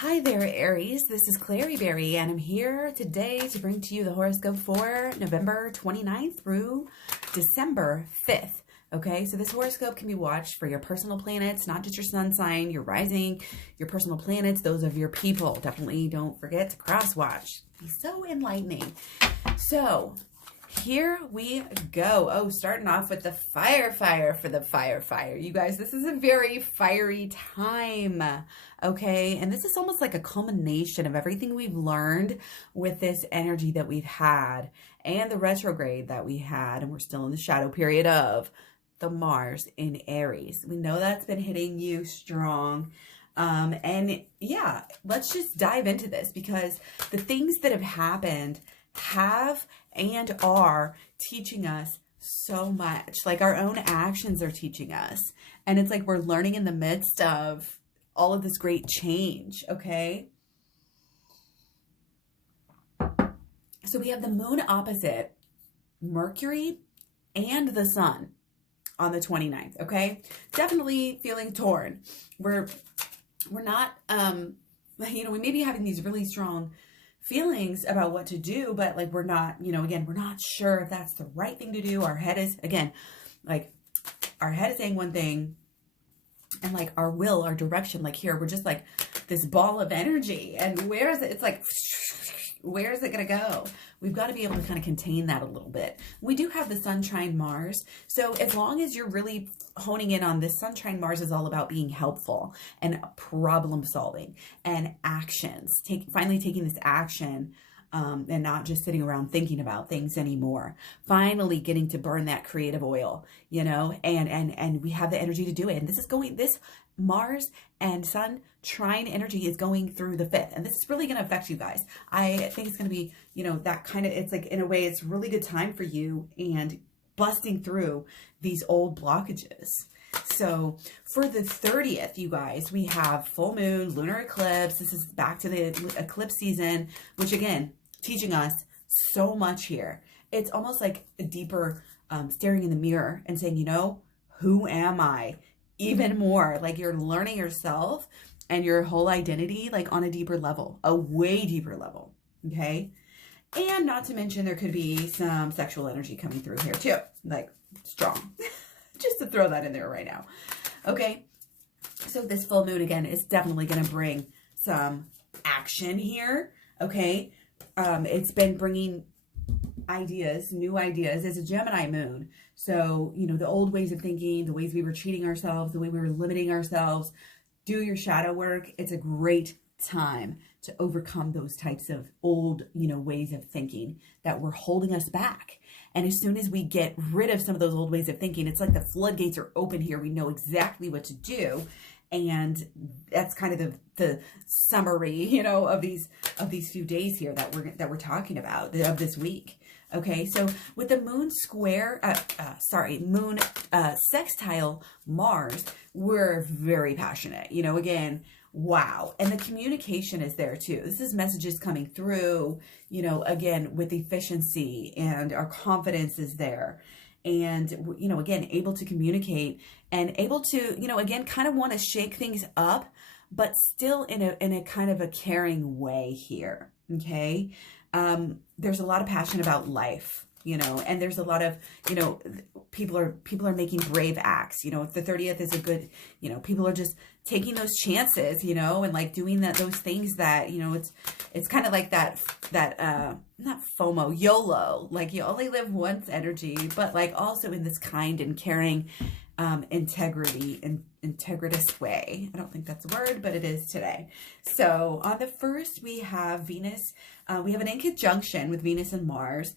Hi there, Aries. This is KlaireeBerry, and I'm here today to bring to you the horoscope for November 29th through December 5th. Okay, so this horoscope can be watched for your personal planets, not just your sun sign, your rising, your personal planets, those of your people. Definitely don't forget to cross watch. Be so enlightening. So, here we go. Oh, starting off with the fire for the fire. You guys, this is a very fiery time, okay? And this is almost like a culmination of everything we've learned with this energy that we've had and the retrograde that we had, and we're still in the shadow period of the Mars in Aries. We know that's been hitting you strong. And yeah, let's just dive into this because the things that have happened have and are teaching us so much. Like our own actions are teaching us. And it's like we're learning in the midst of all of this great change, okay? So we have the moon opposite Mercury and the sun on the 29th, okay? Definitely feeling torn. We're not, we may be having these really strong feelings about what to do, but like we're not, again, we're not sure if that's the right thing to do. Our head is, again, like our head is saying one thing and like our will, our direction, like here, we're just like this ball of energy. And where is it? It's like, where is it going to go? We've got to be able to kind of contain that a little bit. We do have the Sun trine Mars. So as long as you're really honing in on this, Sun trine Mars is all about being helpful and problem solving and actions. Finally taking this action and not just sitting around thinking about things anymore. Finally getting to burn that creative oil, and we have the energy to do it. And this Mars and Sun trine energy is going through the 5th. And this is really going to affect you guys. I think it's going to be, that kind of, it's like, in a way, it's a really good time for you and busting through these old blockages. So for the 30th, you guys, we have full moon, lunar eclipse. This is back to the eclipse season, which again, teaching us so much here. It's almost like a deeper staring in the mirror and saying, who am I? Even more, like you're learning yourself and your whole identity, like on a deeper level, a way deeper level, okay? And not to mention there could be some sexual energy coming through here too, like strong, just to throw that in there right now, okay? So this full moon, again, is definitely going to bring some action here, okay? It's been bringing ideas, new ideas. It's a Gemini moon. So, the old ways of thinking, the ways we were treating ourselves, the way we were limiting ourselves, do your shadow work. It's a great time to overcome those types of old, ways of thinking that were holding us back. And as soon as we get rid of some of those old ways of thinking, it's like the floodgates are open here. We know exactly what to do. And that's kind of the summary, of these few days here that we're talking about, of this week. Okay, so with the moon sextile Mars, we're very passionate, again, wow. And the communication is there too. This is messages coming through, again, with efficiency, and our confidence is there. And, again, able to communicate and able to, again, kind of want to shake things up, but still in a kind of a caring way here. Okay. There's a lot of passion about life, and there's a lot of, people are making brave acts, the 30th is a good, people are just taking those chances, and like doing those things that, it's kind of like that, not FOMO, YOLO, like you only live once energy, but like also in this kind and caring, integritous way. I don't think that's a word, but it is today. So on the 1st, we have Venus. We have an in conjunction with Venus and Mars.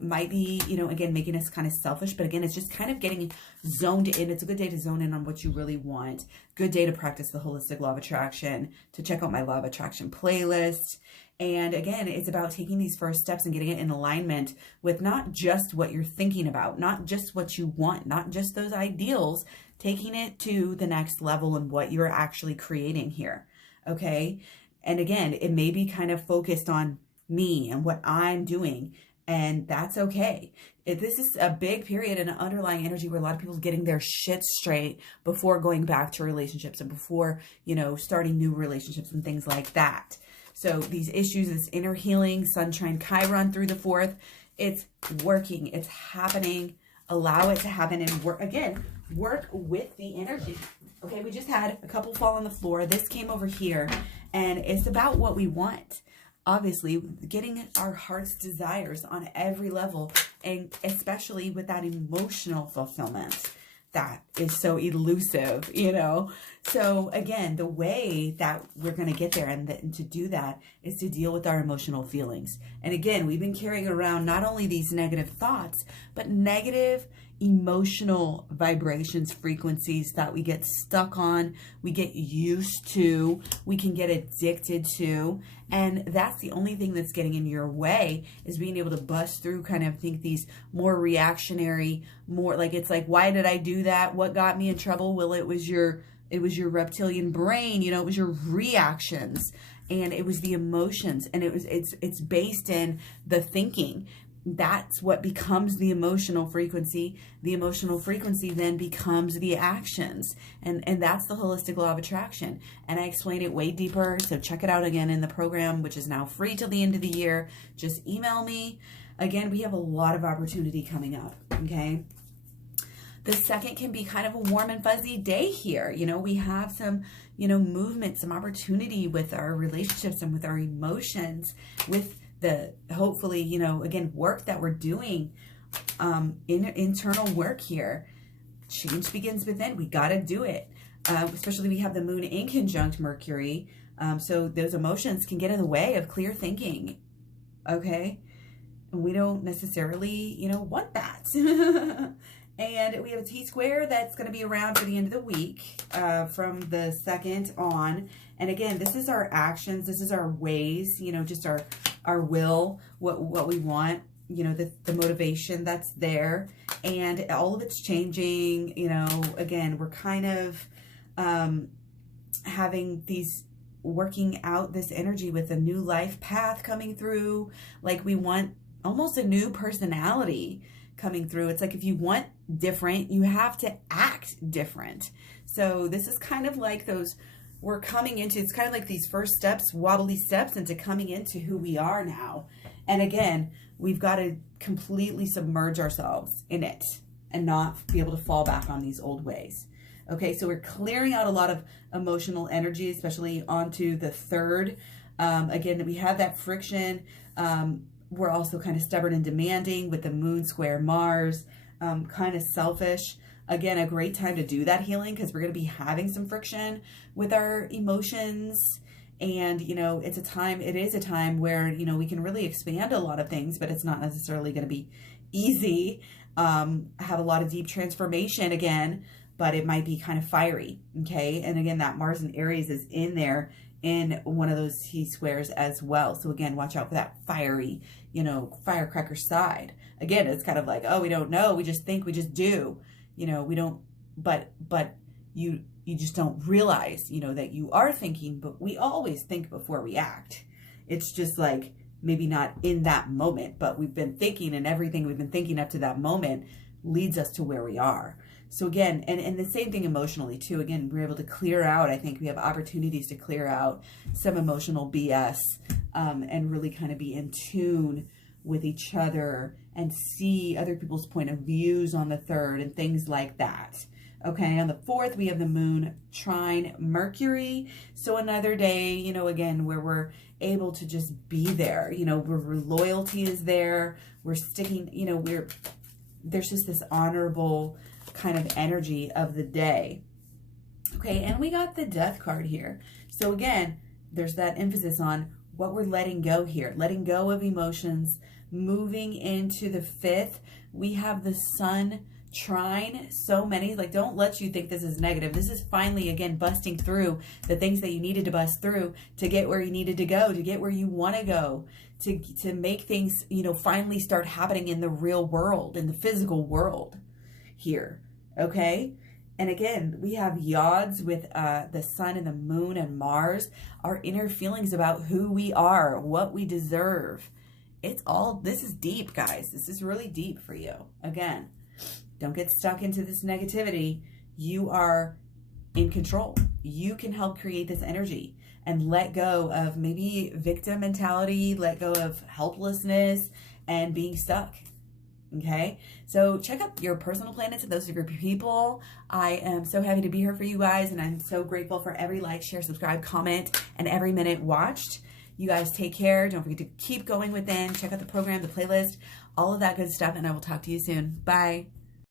Might be, again, making us kind of selfish, but again, it's just kind of getting zoned in. It's a good day to zone in on what you really want. Good day to practice the holistic law of attraction, to check out my law of attraction playlist. And again, it's about taking these first steps and getting it in alignment with not just what you're thinking about, not just what you want, not just those ideals, taking it to the next level and what you're actually creating here. Okay. And again, it may be kind of focused on me and what I'm doing And that's okay. This is a big period and an underlying energy where a lot of people are getting their shit straight before going back to relationships and before, you know, starting new relationships and things like that. So these issues, this inner healing, Sun trine Chiron through the 4th, it's working, it's happening. Allow it to happen and work, again, work with the energy. Okay, we just had a couple fall on the floor. This came over here, and it's about what we want. Obviously, getting our heart's desires on every level, and especially with that emotional fulfillment that is so elusive, you know. So again, the way that we're going to get there and to do that is to deal with our emotional feelings. And again, we've been carrying around not only these negative thoughts, but negative emotional vibrations, frequencies that we get stuck on, we get used to, we can get addicted to. And that's the only thing that's getting in your way, is being able to bust through, kind of think these more reactionary, more like, it's like, why did I do that? What got me in trouble? Well, it was your reptilian brain, you know, it was your reactions, and it was the emotions, and it's based in the thinking. That's what becomes the emotional frequency. The emotional frequency then becomes the actions. And that's the holistic law of attraction. And I explain it way deeper. So check it out again in the program, which is now free till the end of the year. Just email me. Again, we have a lot of opportunity coming up. Okay. The 2nd can be kind of a warm and fuzzy day here. You know, we have some, you know, movement, some opportunity with our relationships and with our emotions, with the, hopefully, you know, again, work that we're doing, internal work here. Change begins within. We got to do it. Especially we have the moon in conjunct Mercury. So those emotions can get in the way of clear thinking. Okay. And we don't necessarily, you know, want that. And we have a T-square that's going to be around for the end of the week, from the 2nd on. And again, this is our actions. This is our ways, you know, just our will, what we want, you know, the motivation that's there, and all of it's changing. You know, again, we're kind of having these, working out this energy with a new life path coming through. Like, we want almost a new personality coming through. It's like, if you want different, you have to act different. So this is kind of like those, we're coming into, it's kind of like these first steps, wobbly steps into coming into who we are now. And again, we've got to completely submerge ourselves in it and not be able to fall back on these old ways. Okay, so we're clearing out a lot of emotional energy, especially onto the 3rd. Again, we have that friction. We're also kind of stubborn and demanding with the moon square Mars, kind of selfish. Again, a great time to do that healing, because we're going to be having some friction with our emotions. And, you know, it is a time where, you know, we can really expand a lot of things, but it's not necessarily going to be easy. Have a lot of deep transformation again, but it might be kind of fiery. Okay. And again, that Mars and Aries is in there in one of those T-squares as well. So again, watch out for that fiery, you know, firecracker side. Again, it's kind of like, oh, we don't know. We just think, we just do. You know, we don't, but you just don't realize, you know, that you are thinking, but we always think before we act. It's just like, maybe not in that moment, but we've been thinking, and everything we've been thinking up to that moment leads us to where we are. So again, and the same thing emotionally too. Again, we're able to clear out, I think we have opportunities to clear out some emotional BS, and really kind of be in tune with each other and see other people's point of views on the 3rd and things like that. Okay, on the 4th, we have the moon trine Mercury. So another day, you know, again, where we're able to just be there, you know, where loyalty is there. We're sticking, you know, there's just this honorable kind of energy of the day. Okay, and we got the Death card here. So again, there's that emphasis on what we're letting go here, letting go of emotions. Moving into the 5th, we have the Sun trine. So many, like, don't let you think this is negative. This is finally, again, busting through the things that you needed to bust through to get where you needed to go, to get where you want to go, to make things, you know, finally start happening in the real world, in the physical world here. Okay. And again, we have yods with the Sun and the Moon and Mars, our inner feelings about who we are, what we deserve. this is deep, guys. This is really deep for you. Again, don't get stuck into this negativity. You are in control. You can help create this energy and let go of maybe victim mentality, let go of helplessness and being stuck. Okay, so check out your personal planets and those of your people. I am so happy to be here for you guys, and I'm so grateful for every like, share, subscribe, comment, and every minute watched. You guys take care. Don't forget to keep going within. Check out the program, the playlist, all of that good stuff, and I will talk to you soon. Bye.